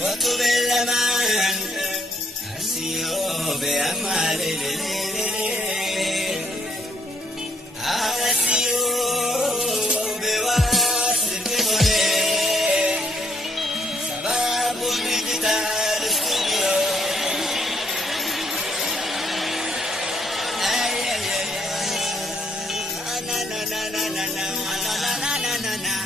Watu bella man, asio be amale le le le le, asio be wasir be mole, sababu digital studio. Ay ay ay ay, na na na na na na na na na na na na.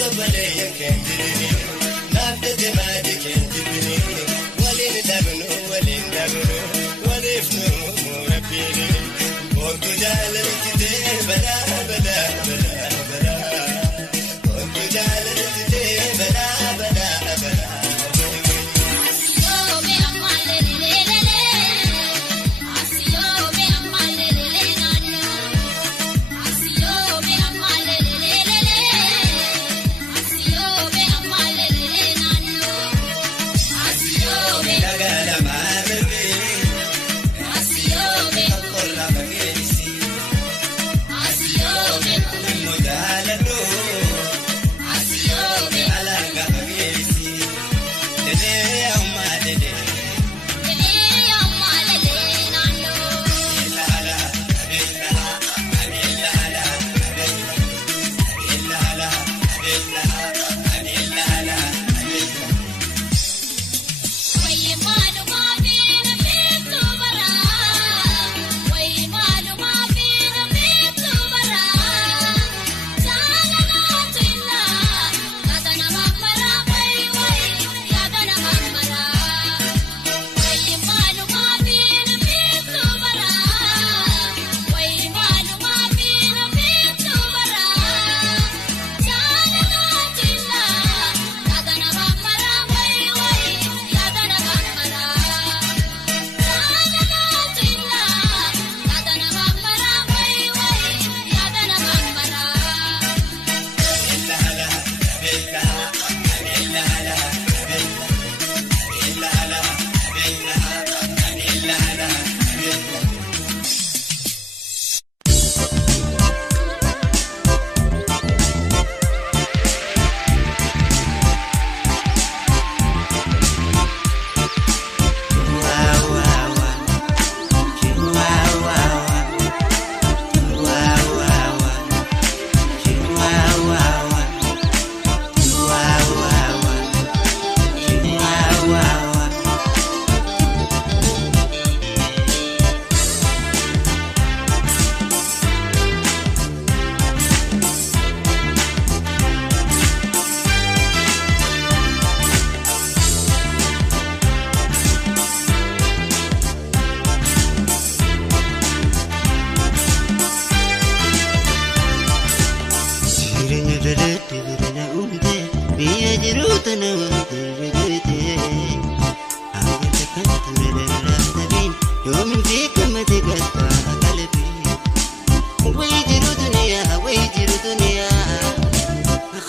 صبلي كندري نبت دمادي كندري ولين دبنو ولين دبنو ولفنو مربيني وقت جالتي بلا بلا بلا بلا وقت جالتي بلا بلا بلا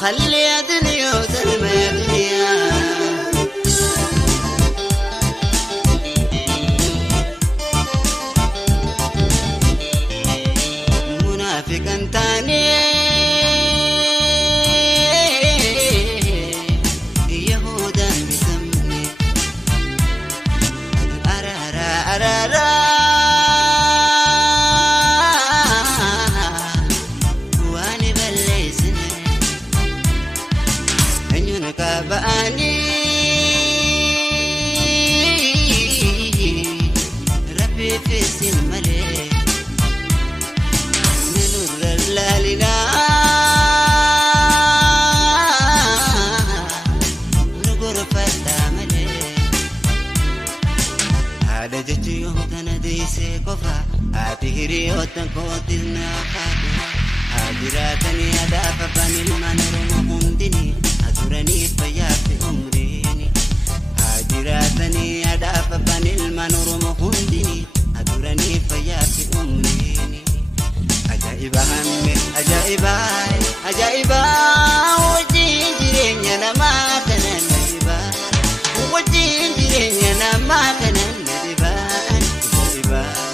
خلي يا دنيا وسلمى يا دنيا منافقا تاني يهودا بسمني أرارا أرارا بأني ربي في سمالي نور اللالنا نقول فتاملي هذا جتي يوم تندي سيكوفا هاتهري وتنكوتنا خاتنا هادراتني أدافع بني المنور مهندني أدرني فيا في عمريني هاجراتني أدافع بن المنور مهندني أدرني فيا في عمريني أجائب همي أجائبا أجائبا وجين جرين يا ما تننبا وجين جرين يا ما تننبا أجائبا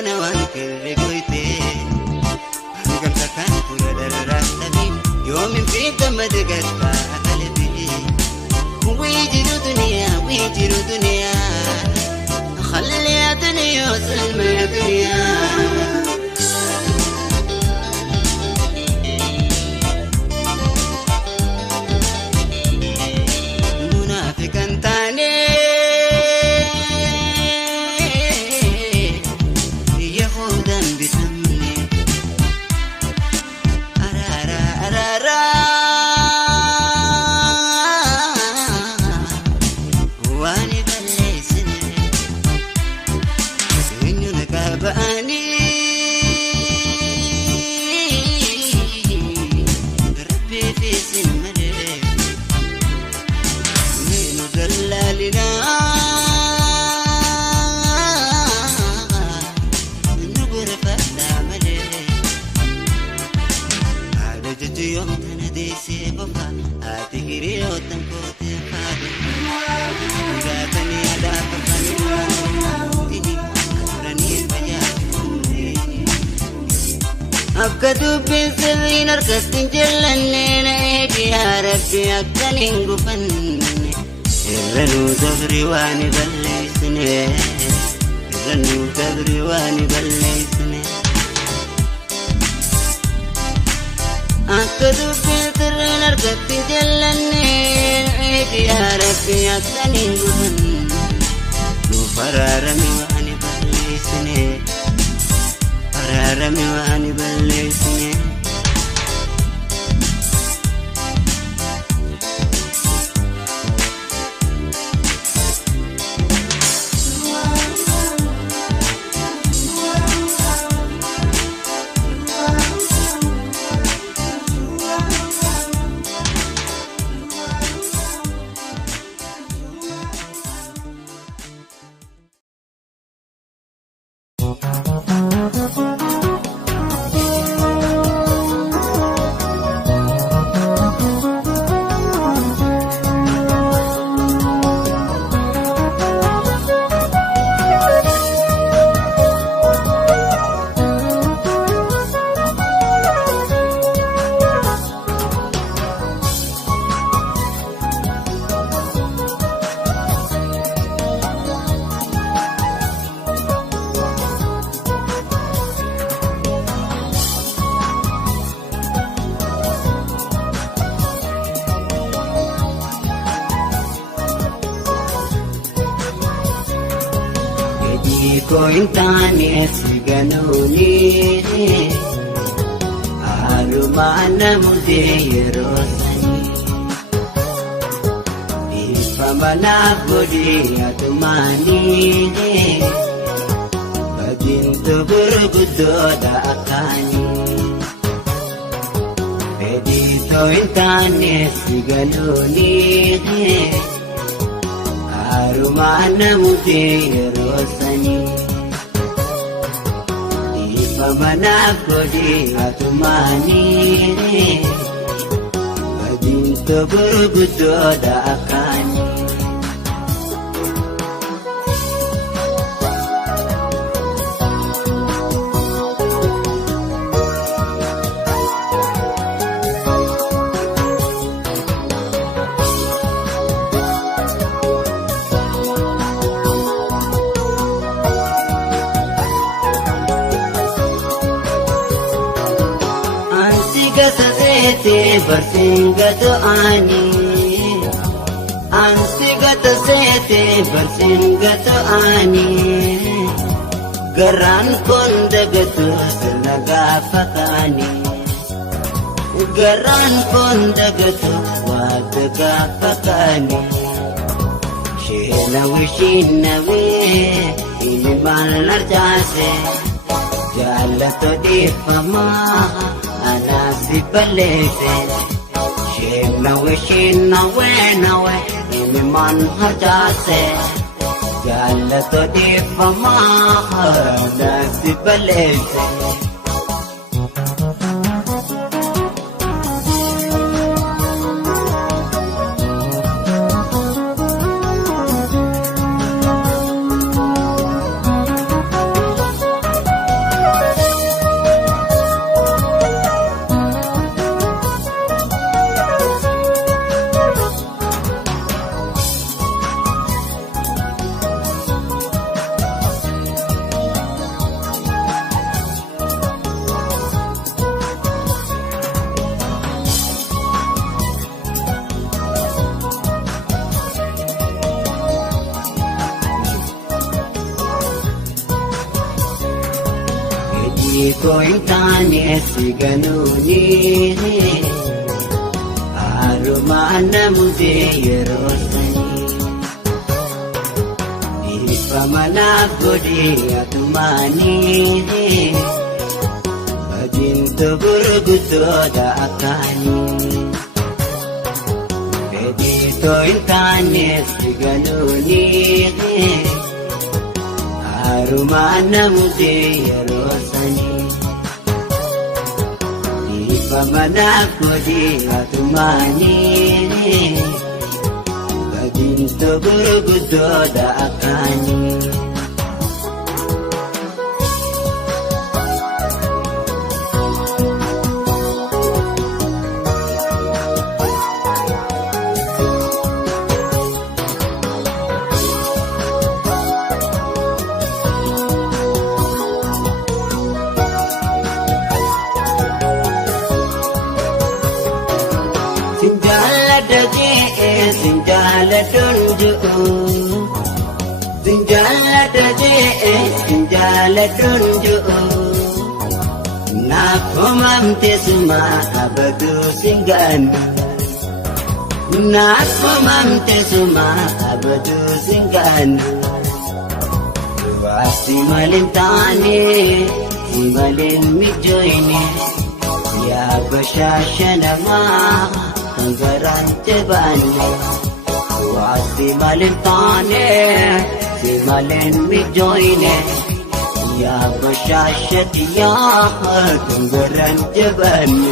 أنا وانكر قويتي أنقل سكنت لدى الرسمين يوم في دم دقت قلبي ويجروا دنيا خلي يا دنيا وسلم يا دنيا منافقا تاني يهودا بسمني أرارا أرارا واني بلسني إنو نكاباني ربي في سمري من زلالنا نقر فتاملي هذا جتو يوم تندي سيبفا هاتكري يوتن كوتي فادي غاتني أدا فقاني وانتني أسرني بجاتني أبكتو بنسلين أركستن جلنين إيدي يا ربي أكتنين قفني إرنو تغري واني بليسني إرنو تغري واني بليسني أكدو بنسلين أركستن جلنين إيدي يا ربي أكتنين قفني فرارمي واني بليسني فرارمي واني بليسني Kointani siganuni alumana mudirosani ifamana bodi atumani badintu burgudo da akani edito intani siganuni alumana mudirosani Manakodi atumani badinto burgudo da akani Bersinggatu ani Ansigatu sete bersinggatu ani Geran pun degatu senaga fakani Geran pun degatu wadega fakani Shinawi ini malar jase Jalato di pamaha Anasi balese Shinawi Ini man hajase Jalato di pamaha Anasi balese kointane siganuni arumana mude yerosani ifamana godi atumani bajinto burguto da akani bedito intane siganuni arumana mude yerosani ifamana godi atumani bajinto burguto da akani Sinjala tunjuku Sinjala daje Sinjala tunjuku Nakumamte suma abadu singgana Nakumamte suma abadu singgana Wasi malintane Simalin mijoine Ya bashashanama Garante bani wasi malintane si malen mi joine ya bashashat ya garante bani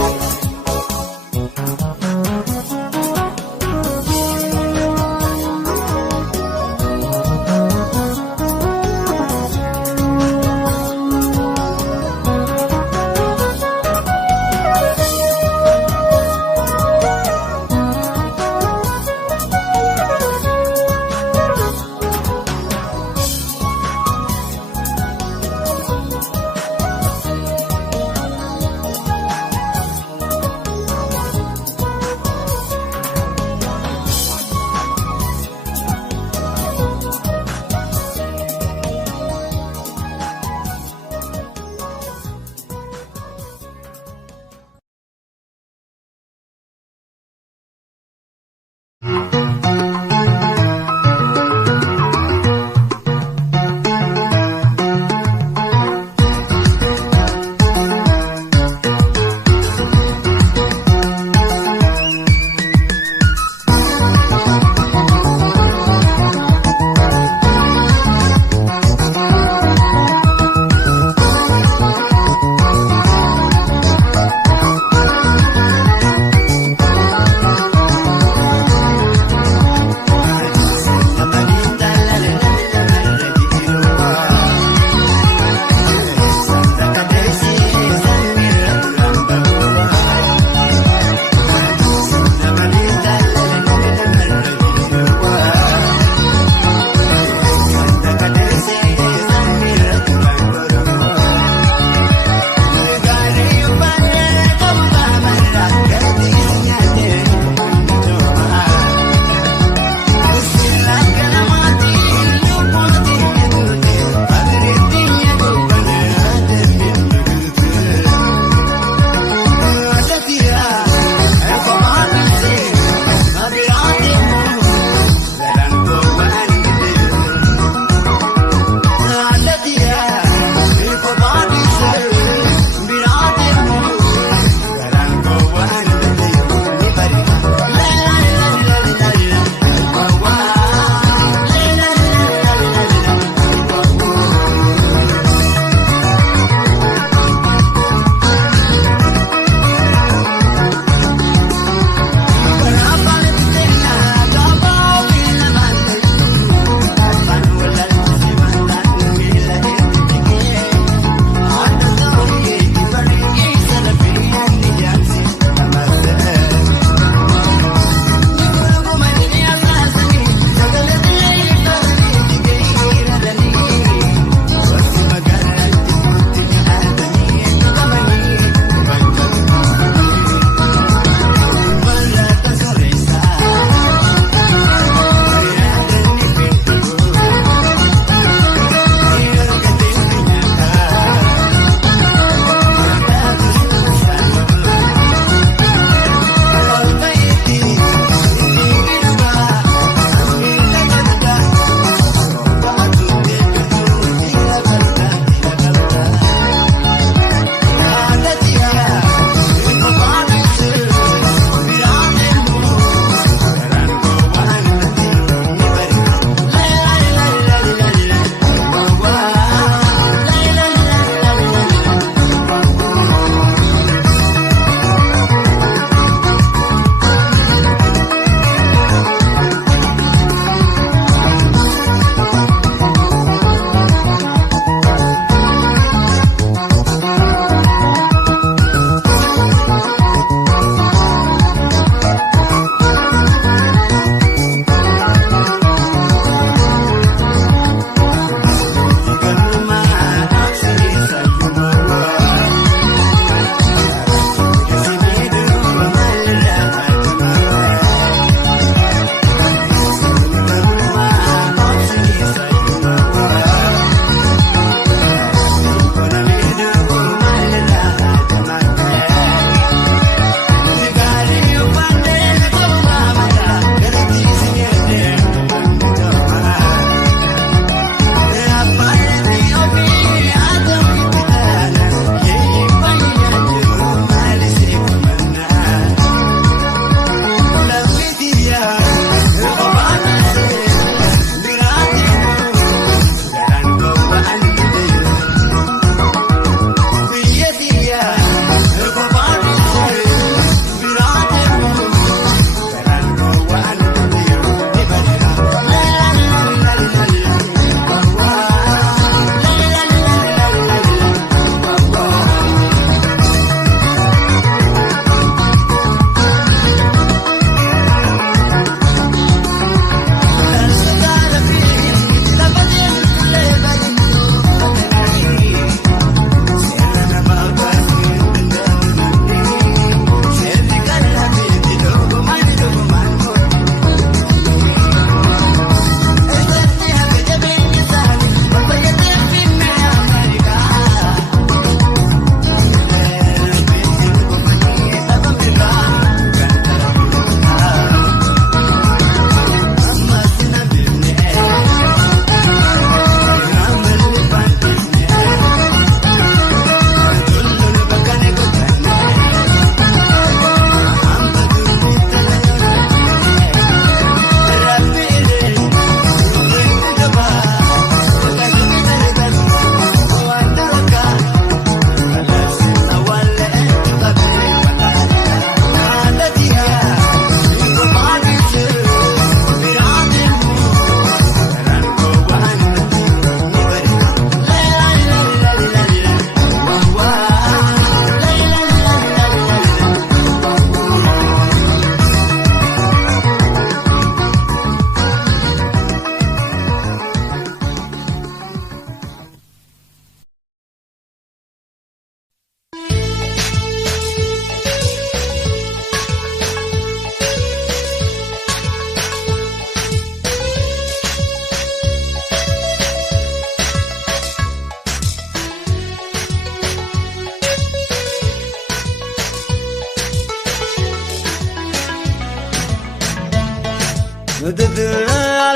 مدد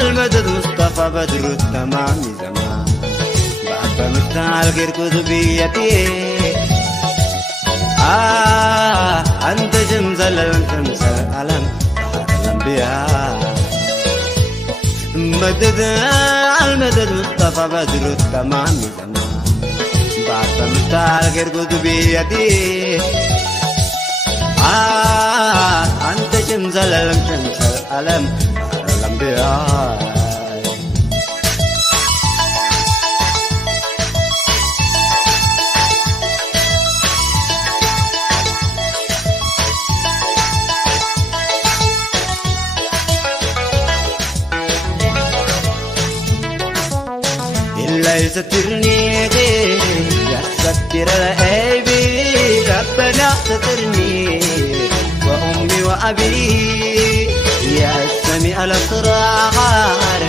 المدد مصطفى بدر التمام زمان بابا مستعل غير كتبيتي أنت جمزل الكنس الألم الأنبياء مدد المدد مصطفى بدر التمام زمان بابا مستعل غير كتبيتي أنت جمزل الكنس الألم الأنبياء إلا يسترني يا ستر العيب ربنا سترني وأمي وأبي يا سميع الأسرار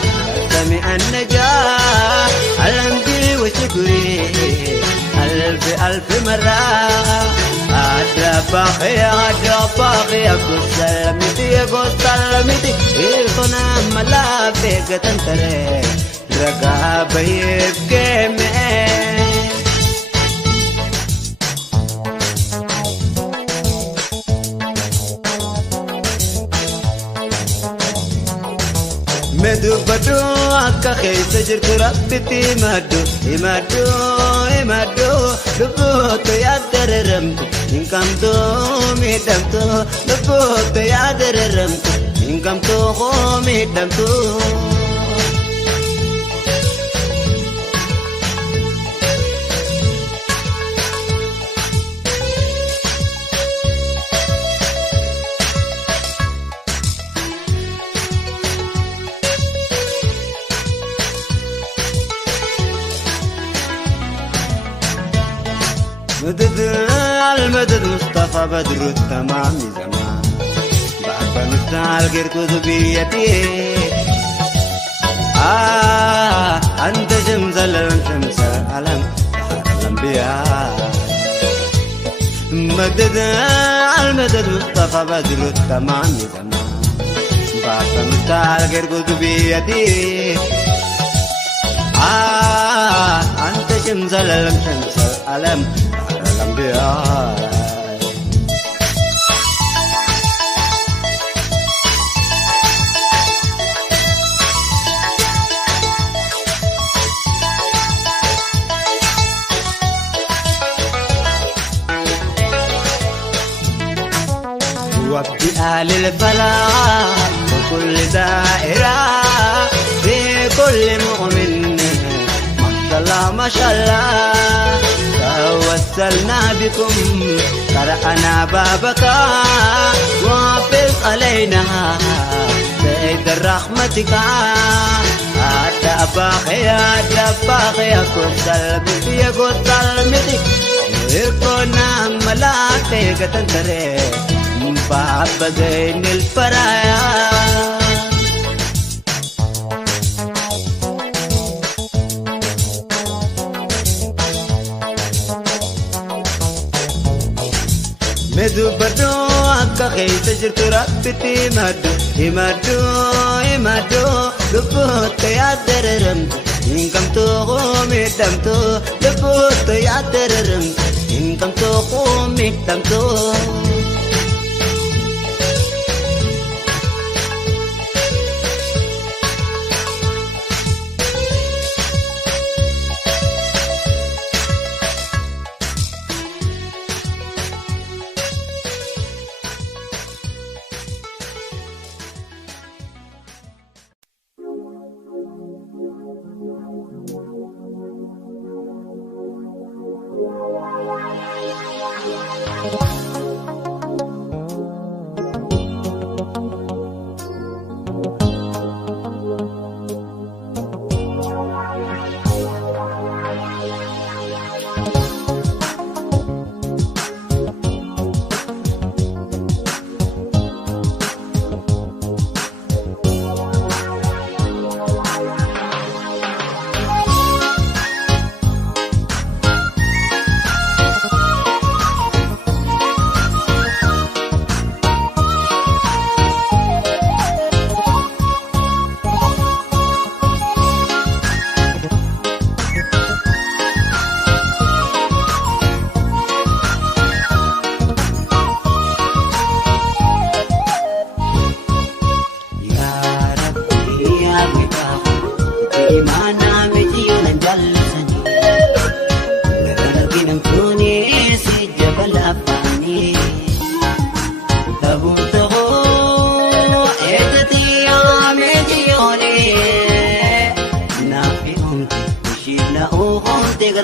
سميع النجاة الحمد وشكري ألف ألف مرة أدباقي أقول سلمتي إلقنا ملابك تنتري رقا بيب كمين مدو بدو أكا خيس جرت ربتي مادو لبوت يادر رمت إنكم تو ميدم تو لبوت يادر رمت إنكم تو خو ميدم تو مدد المدد مصطفى بدر التمام زمان بابا مستعل غير كتبيتي أنت جمزل الشمس الألم الأنبياء مدد المدد مصطفى بدر التمام زمان بابا مستعل غير كتبيتي أنت جمزل الشمس الألم الأنبياء وفي آل الفلاح وكل دائرة في كل مؤمن ما شاء الله توسلنا بكم قرأنا بابك وافق علينا سيد رحمتك أدباقي كل سلمتي إرقنا ملاكي كتنتري بابا زين الفرايا مدو بدو أكا خيس جرت ربتي مادو لبوت يادر رمت إنكم تقومي دمتو لبوت يادر رمت إنكم تقومي دمتو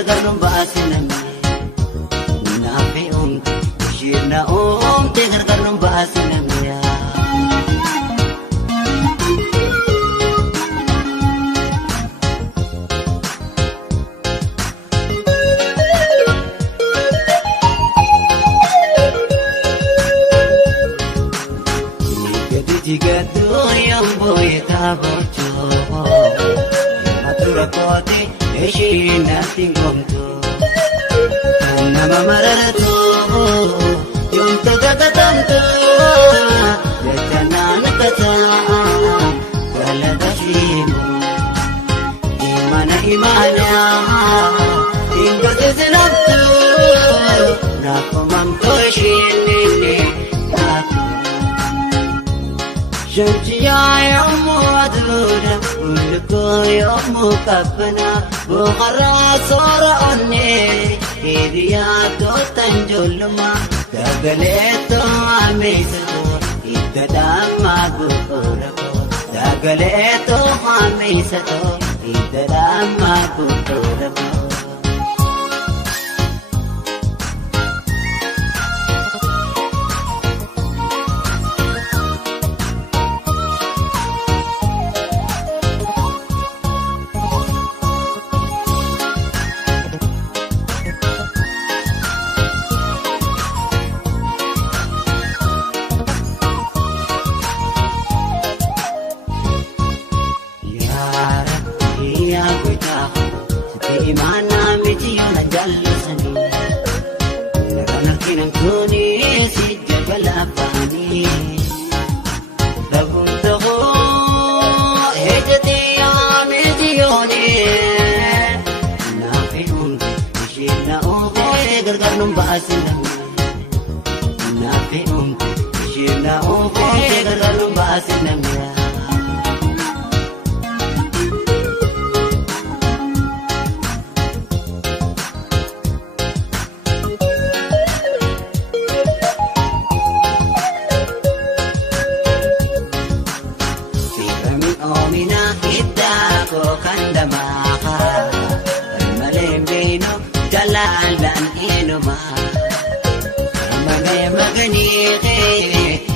gargaarun baasiname naafe shirna te gargaarun baasiname Jigadu yang boy tabocho Matura kote eshi nating komto Nama mararato Yung tagatatanto Yachana nakata Kaladashimo Imana Tinggal sesenapto Nakomamto shinini Janjiya yomu aduda, ulko yomu kapna, bukhara sora onne, kiriya to tanjulma, dagale to ameso, itadama bukhorako, dagale to ameso, itadama bukhorako. Imana miti na jallo sani Nagana kinang kuni si jabala pani Dagunta ko hejati amiti yoni Nafiun ishina oke gargarnum basinam Nafiun ishina oke gargarnum basinam Jalalan inuma Magay maganite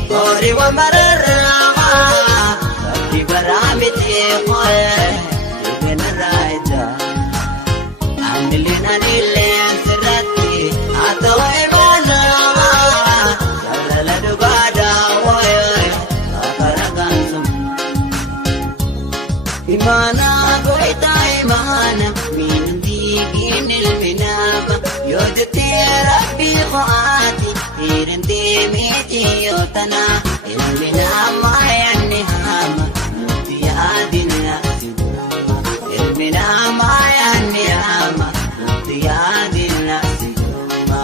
Ori wa mararama Abdi baramit ikoy Iganaraida Anilin anilin sirati Ato imana Jalala dugada Woy Kakaragan sum Imana goita imana Minundigin ilminama Yodati rabbi khaati Hirandi miti yotana Ilminama yanihama Mutiyadin nasiduma Ilminama yanihama Mutiyadin nasiduma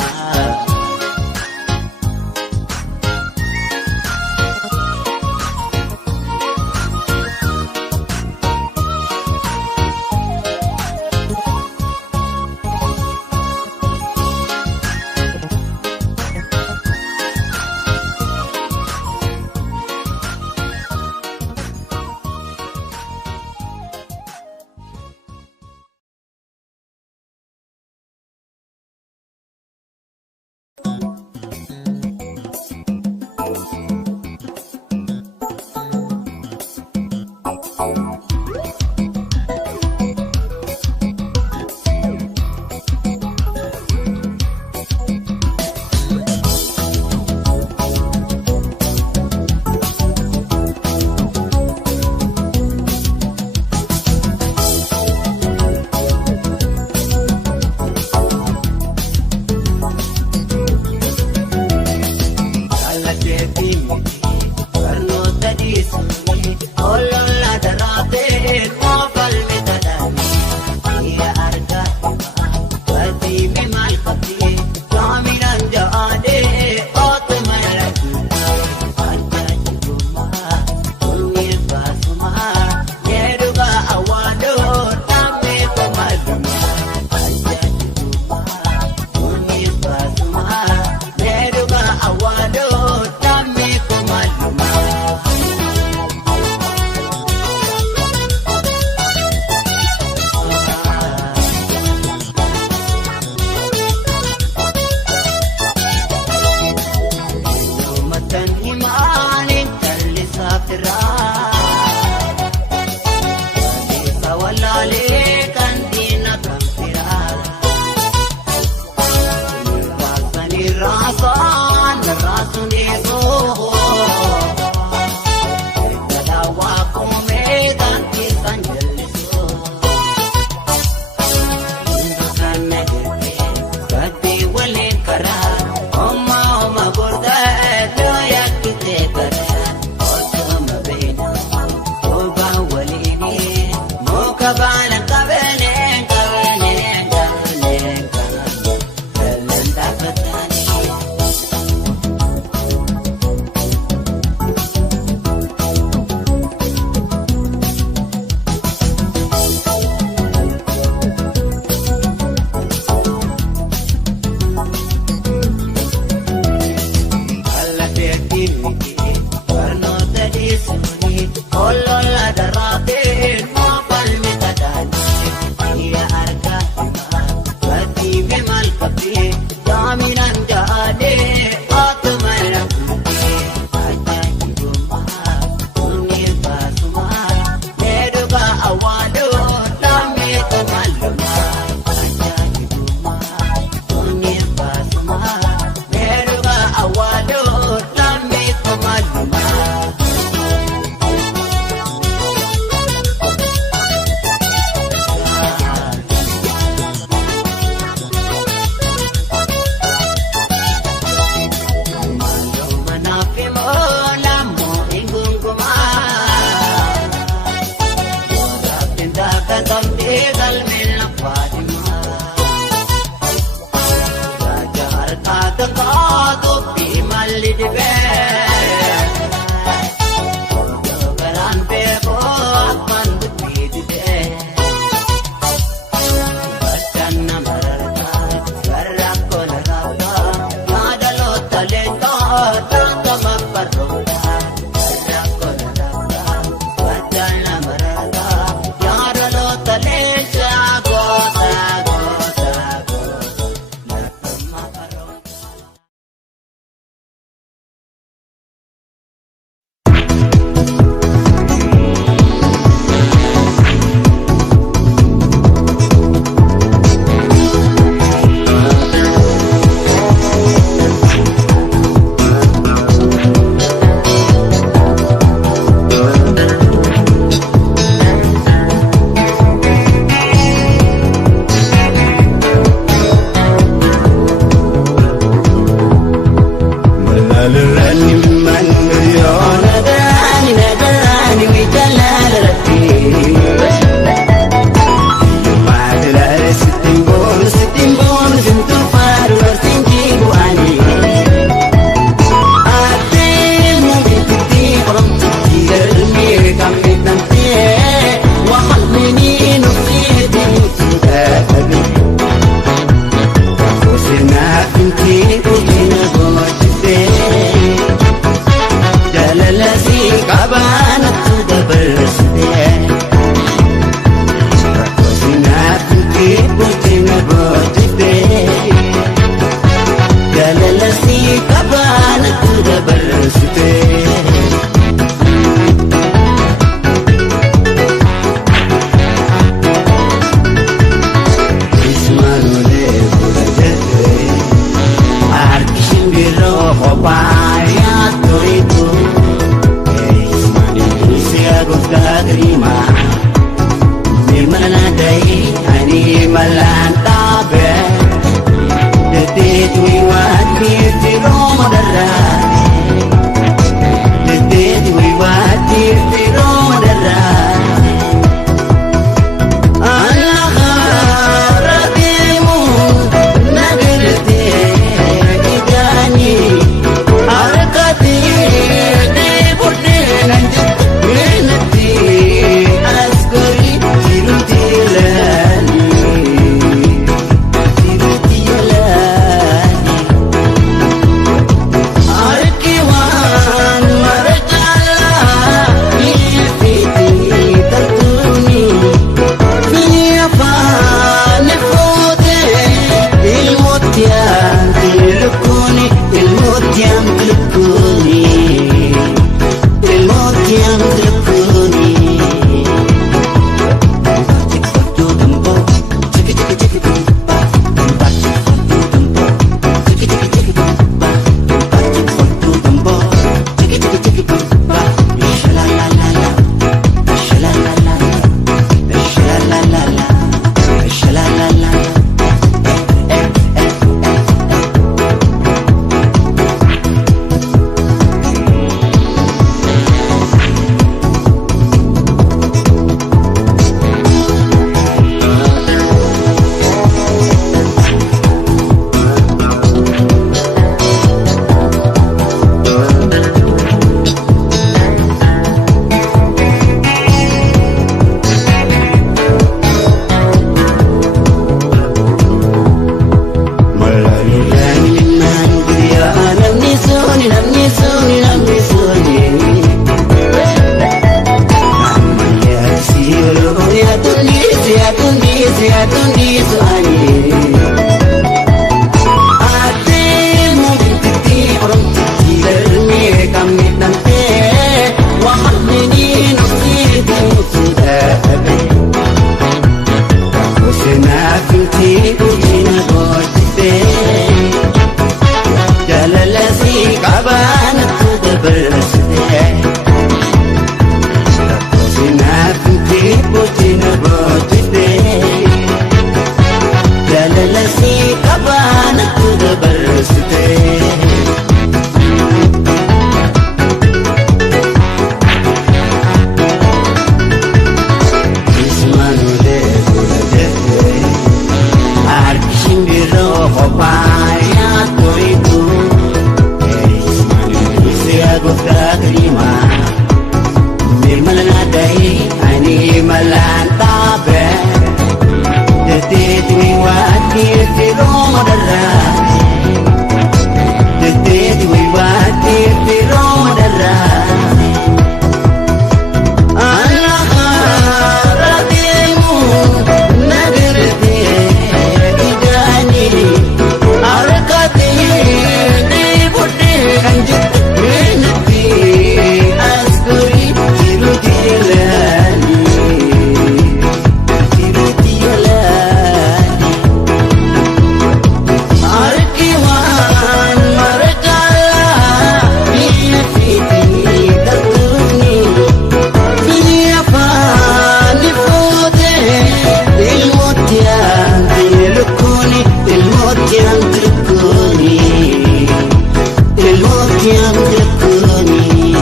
yang dekuni.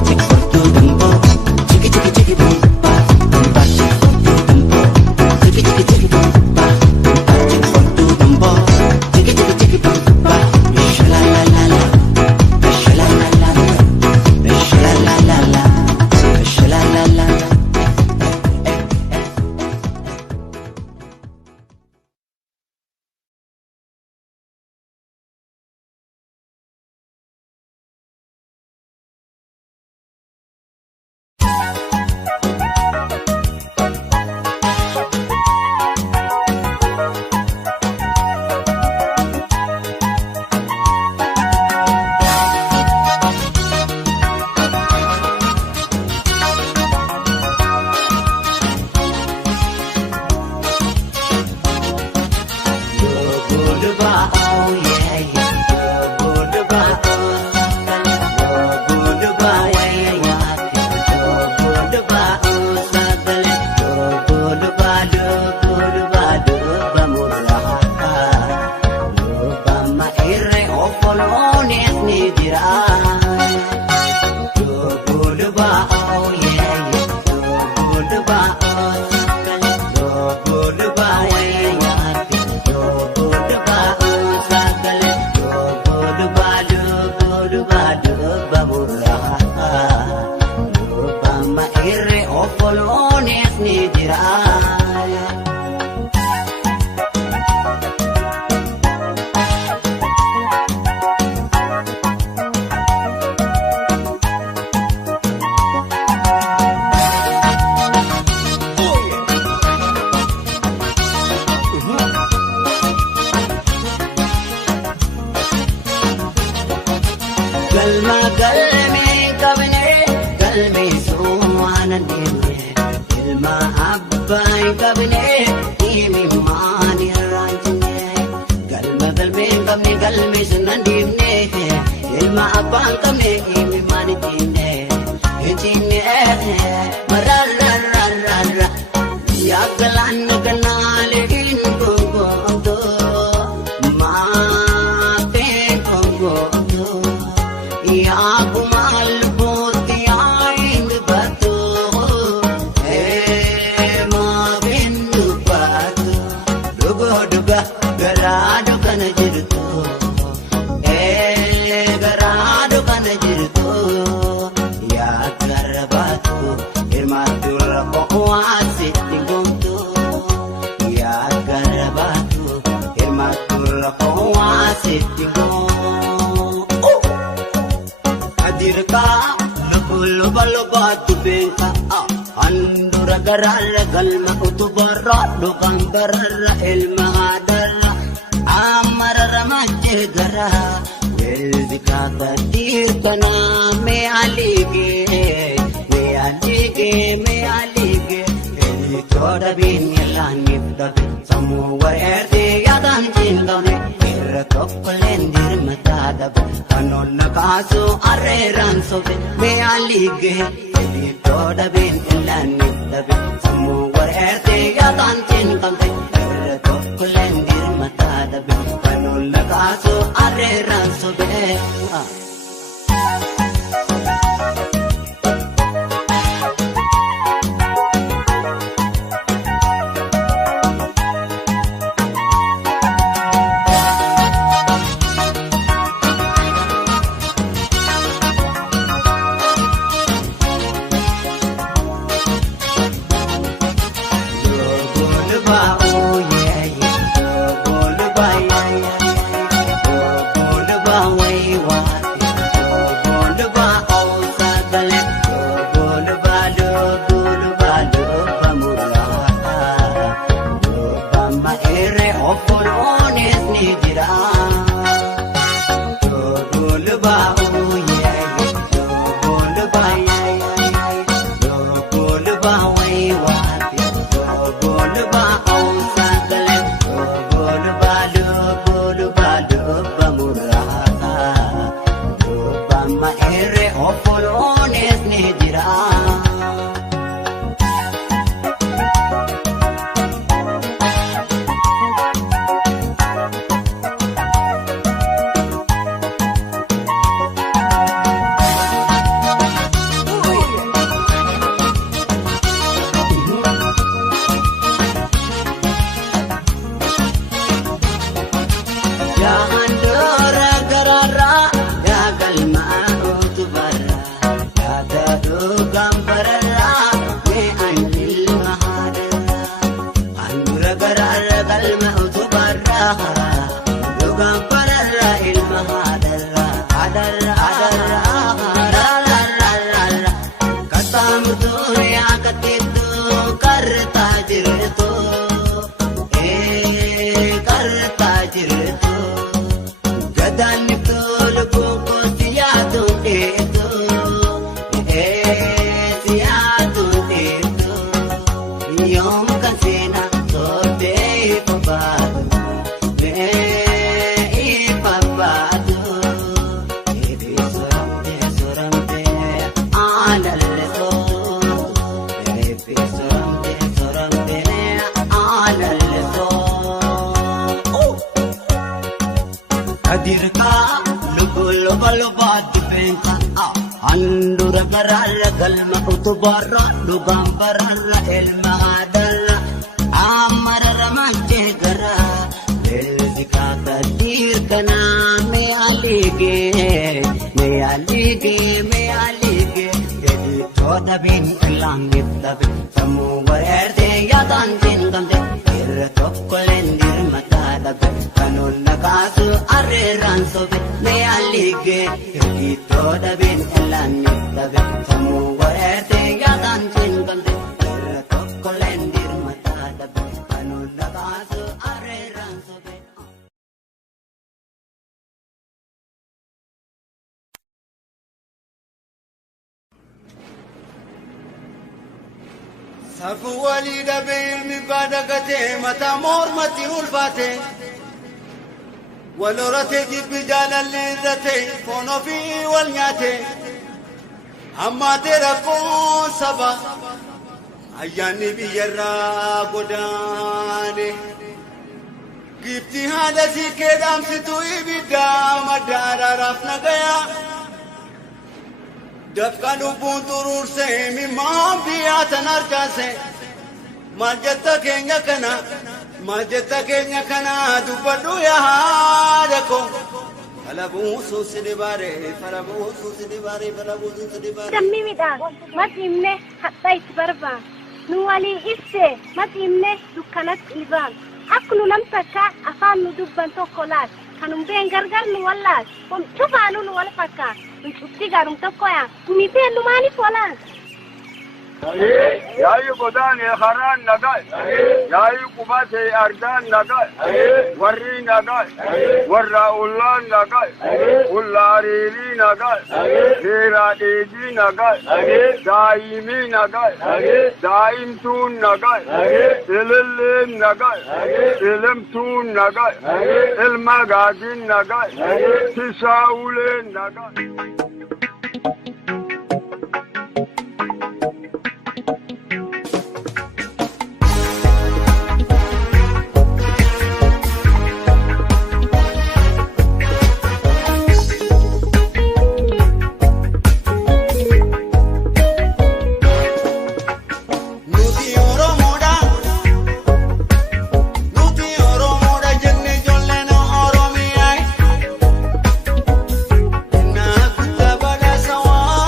Cek foto tempo, cek cek cek tempa, tempa cek foto tempo, cek cek cek tempa, tempa cek foto tempo, cek cek cek tempa. La la la la, la la la la, la la la la, la la la la. luba dibenka handura garala galma utubara lugam barara elma adala amara ramante gara elzika kadir kana me alige yedi toda bin langit tabe samu werde yadan bin gamde tokkolendir matada kanun nakasu arreran sobe me alige yedi toda bin langit tabe samu werde yadan bin gamde tokkolendir matada kanun nakasu arreran sobe Safu walida beel mi badagate mata mormati ulbate walorate jibbi jalalle rate fono fi walnyate amma tera kon saba ayani biyarra godane gifti hada sikedam situ ibida madara rafna gaya دفقان بونتورور سے مام بیا تنارکا سے ماجتا کینیا کنا دوپڑو یہاں رکھو فلابوسو سدبارے دمي ميدا ما تيمني حتى يتبربا نوالي إسي ما تيمني دكانات إلبان أكلو لم تكا أفان ندوبان توكولات kanum ben gargar nu wallas kom tubanu nu wal fakka utti garum tokkoya mi be nu mani fola yayi godan ya kharan nagal yayi kubate ardan nagal warri nagal warra ullan nagal ullarili nagal hira deji nagal daimi nagal daim tun nagal ilil nagal ilim tun nagal ilmagadin nagal tisaule nagal Sawa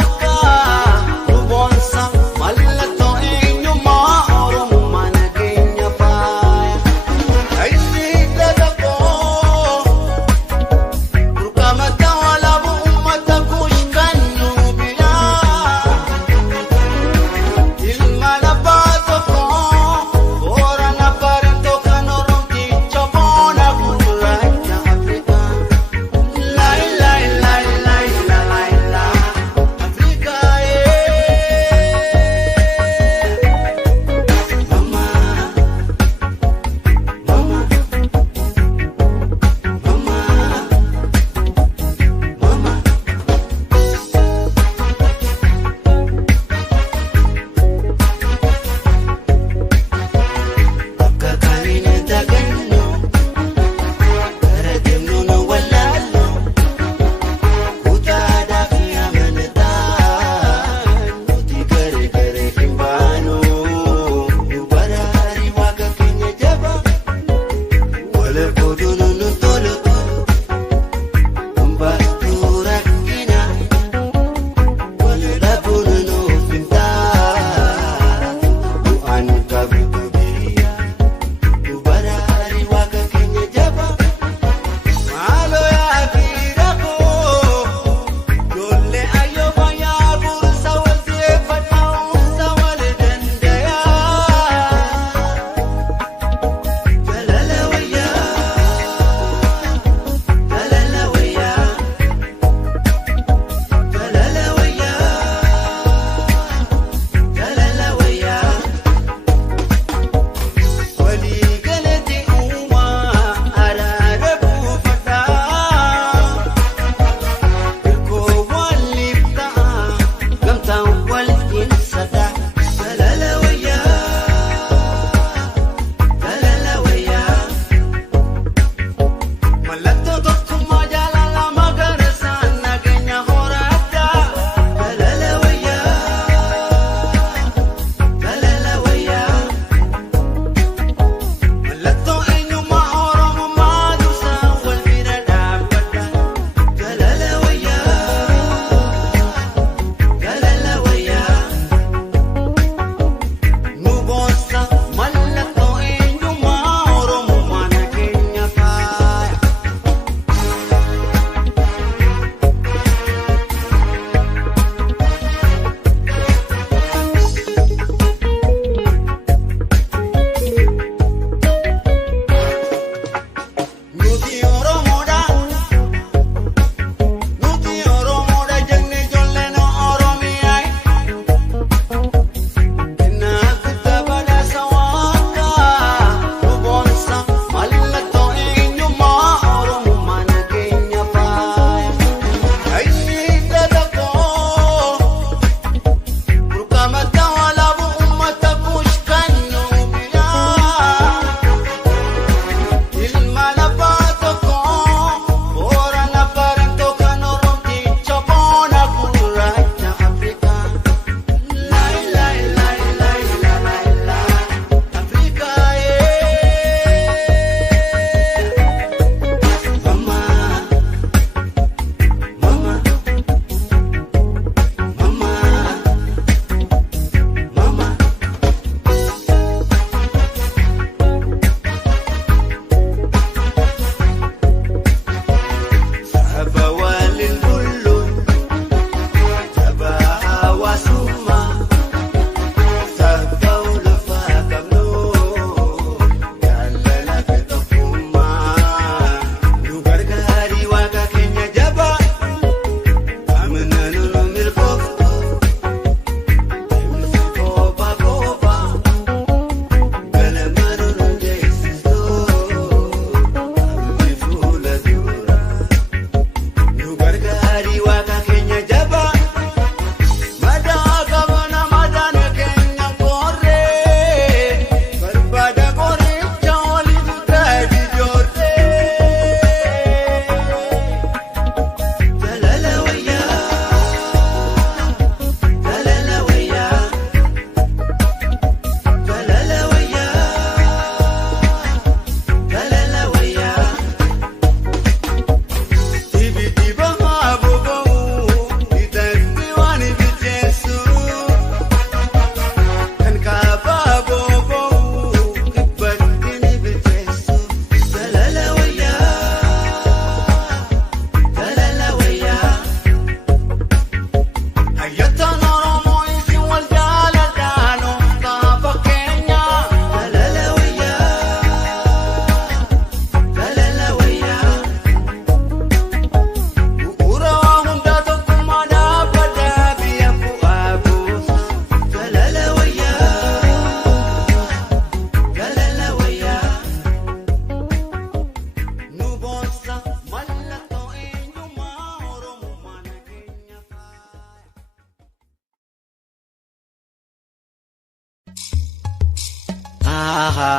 aha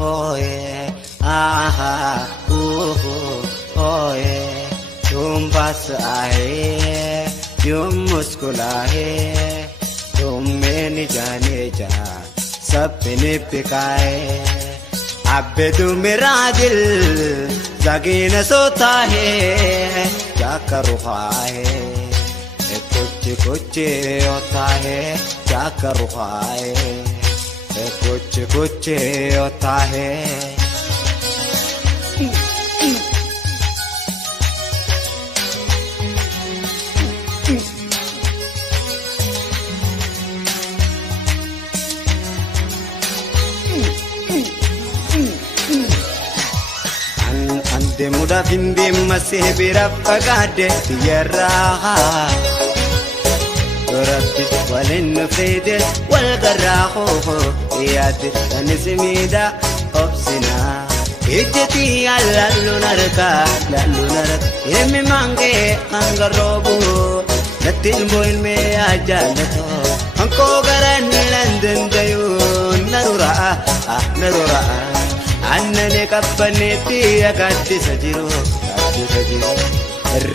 oye aha oye तुम पास आए तुम मुस्कुराए तुम में न जाने जा सपने पिकाए अब तू मेरा दिल जागे न सोता है क्या करूँ है कुछ कुछ होता है क्या करूँ है कुछ कुछ होता है muda bimbi masih birapagade tiyaraha Rabbi walin fide wal garaho iyad tanismida obsina ijti allallu narka emi mange angarobu natin boil me ajalato anko garan landan dayu narura annane kappanetti agatti sajiro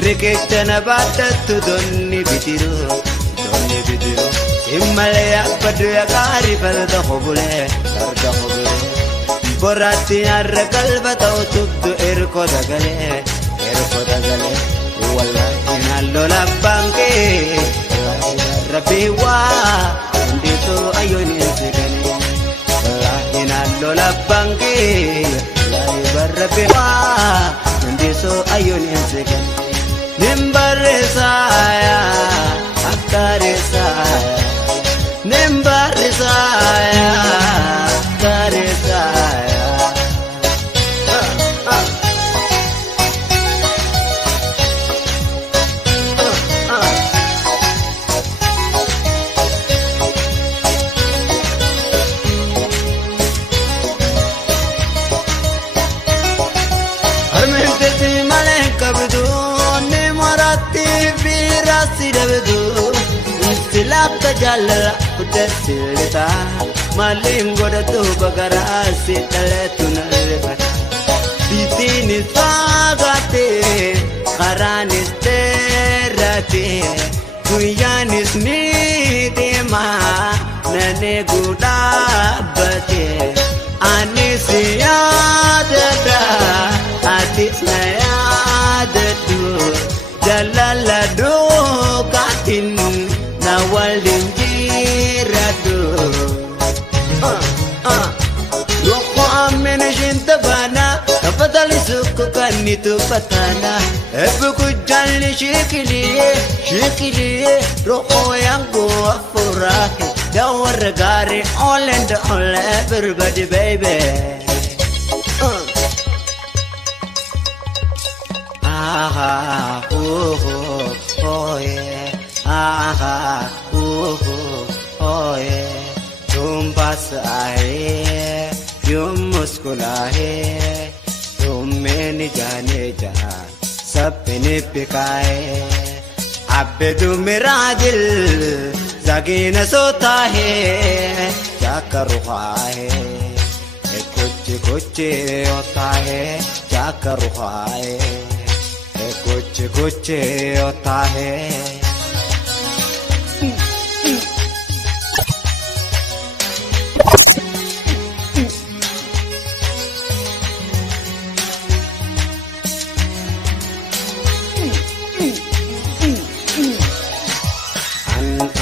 riketana batattu donni bitiru immalaya padya gari farda khobule borati arra qalba tawtubdu erko dagale wallahi nallo labbange rabbi wa ndito ayoni segale inallo labbange lai barbe wa ndiso ayon ensegan nimbare saya akare saya nimbare saya akare saya silap kajala udah silita maling goda tu bagara sitale tunaleba di sini sagate karanis terate kuyanis ni dema nane guda bate anis yadada atis nayadatu jalaladu katin nawal dinjirado loko amene jintabana kapadali suku kanitu patana ebuku jalni shikili loko yangu afurahi dawar gari all and all everybody baby aha yeah aha yeah तुम पास आए तुम मुस्कुराए तुम में न जाने जा सपने पिकाए अब तू मेरा दिल जागे न सोता है क्या करूँ है कुछ कुछ होता है क्या करूँ है कुछ कुछ होता है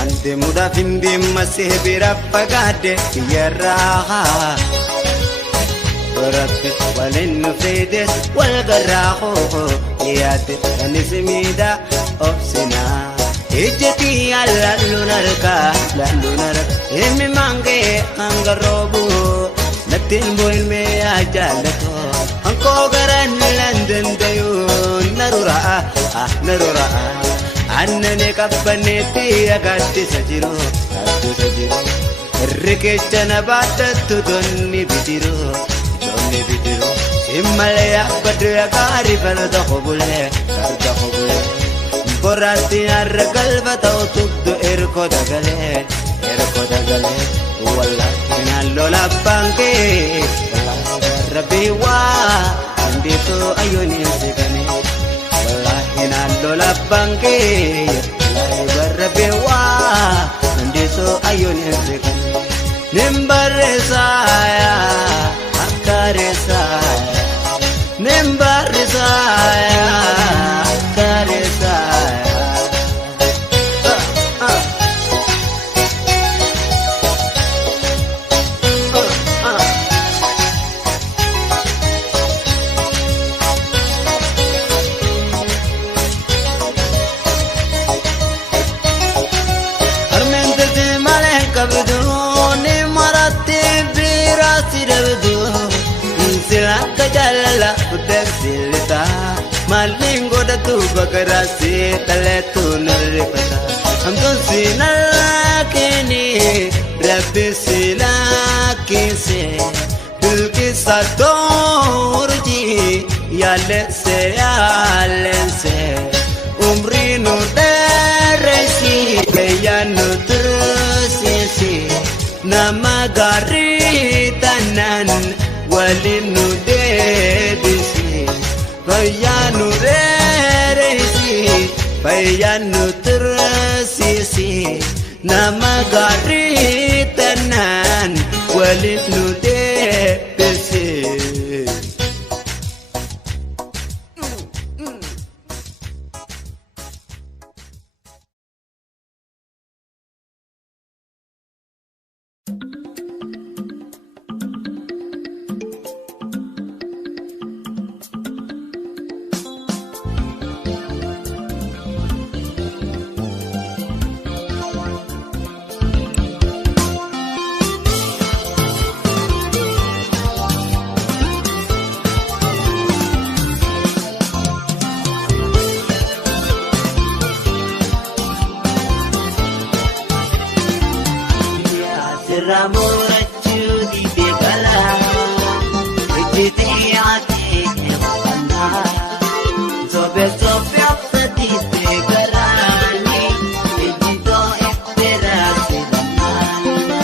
ande muda bimbi masih birapagade tiyaraha Rabbi walin fide wal garaho iyad tanismida obsina ijti allallu narka emi mange angarobu natin boil me ajalato anko garan landan dayu narura annane kappanetti agatti sajiro riketana batattu donni bitiru immalaya padya gari farda khobule borati arra qalba tawtubdu erko dagale wallahi lola bangke Rabiwa Andito ayun isikane Wallahi na lola bangke Rabiwa Andito ayun isikane Nimbare saya Akare saya Nimbare saya Akare saya Jalala udah silita malingo datu bagarasi taletu nuripata amto sinakini rabbi silakise dil ke sadorji yale se umri nu deresi yanu terusisi nama garitanan walinu debisi bayanu reresi bayanu tersisi nama garitanan walinu debisi Ramorachu di begala Ejiti ati emana Sobe sobe apati begarani Ejito espera sedamana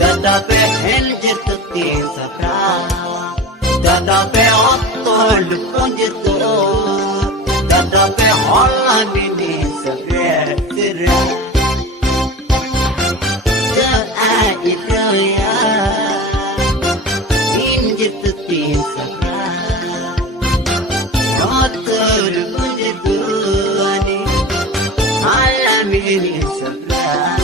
Dadape henjir tutin sakra Dadape otol punjitu Dadape hola bini sabir sirra Doa itu ya Henjir tutin sakra Otol punjitu Hola bini sabra